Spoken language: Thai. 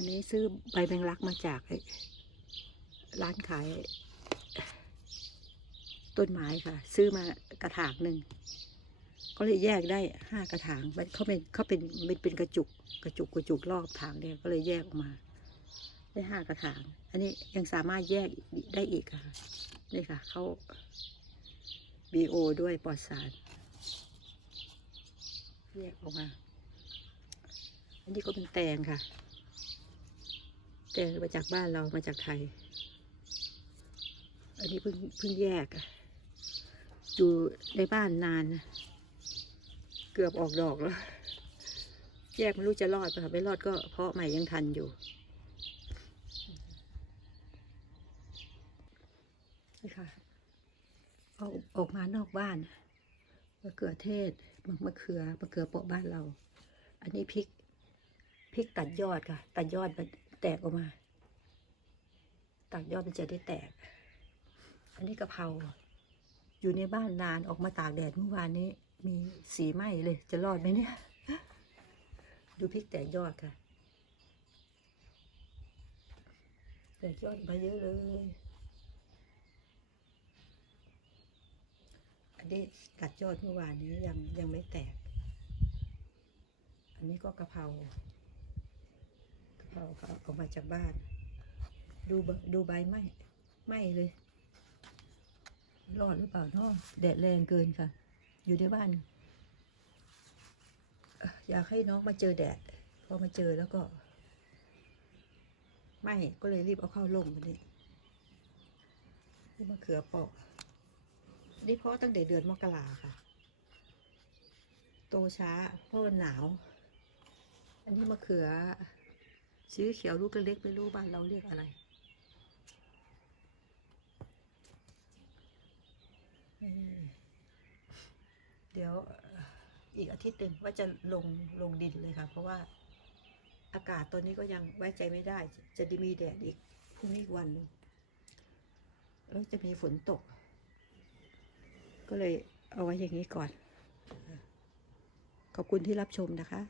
อันนี้ซื้อใบแมงลักมาจากร้านขาย ต้นไม้ค่ะ ซื้อมากระถางหนึ่งก็เลยแยกได้ห้ากระถางมันเขาเป็นเขาเป็นมันเป็นกระจุกกระจุกกระจุกรอบถางเนี่ยก็เลยแยกออกมา ได้ห้ากระถาง อันนี้ยังสามารถแยกได้อีกค่ะนี่ค่ะเขา BO ด้วยปอดสารแยกออกมา อันนี้ก็เป็นแตงค่ะ แตงมาจากบ้านเรามาจากไทย อันนี้เพิ่งเพิ่งแยกอยู่ในบ้านนาน เกือบออกดอกแล้ว แยกไม่รู้จะรอดป่ะไม่รอดก็เพราะใหม่ยังทันอยู่นี่ค่ะออกออกมานอกบ้านมะเขือเทศมะมะเขือมะเขือเปาะบ้านเรา อันนี้พริกพริกตัดยอดค่ะ ตัดยอดมัน แตกออกมา ตัดยอดมันจะได้แตก อันนี้กะเพราอยู่ในบ้านนานออกมาตากแดดเมื่อวานนี้ มีสีไหม้เลย จะรอดไหมเนี่ย ดูพริกแตกยอดค่ะ แตกยอดมาเยอะเลย อันนี้ตัดยอดเมื่อวานนี้ยังยังไม่แตก อันนี้ก็กะเพรา เราเขาเอามาจากบ้าน ดูใบดูใบไหมไหมเลย รอดหรือเปล่าเนาะแดดแรงเกินค่ะ อยู่ในบ้าน อยากให้น้องมาเจอแดด พอมาเจอแล้วก็ไหมก็เลยรีบเอาเข้าร่มวันนี้นี่มะเขือเปราะนี่เพราะตั้งแต่เดือนมกราค่ะ โตช้าเพราะมันหนาว อันนี้มะเขือ สีเขียวลูกเล็กไม่รู้บ้านเราเรียกอะไรเดี๋ยวอีกอาทิตย์หนึ่งว่าจะลงลงดินเลยค่ะ เพราะว่าอากาศตอนนี้ก็ยังไว้ใจไม่ได้ จะได้มีแดดอีกพรุ่งนี้วันนึงแล้วจะมีฝนตก ก็เลยเอาไว้อย่างนี้ก่อน ขอบคุณที่รับชมนะคะ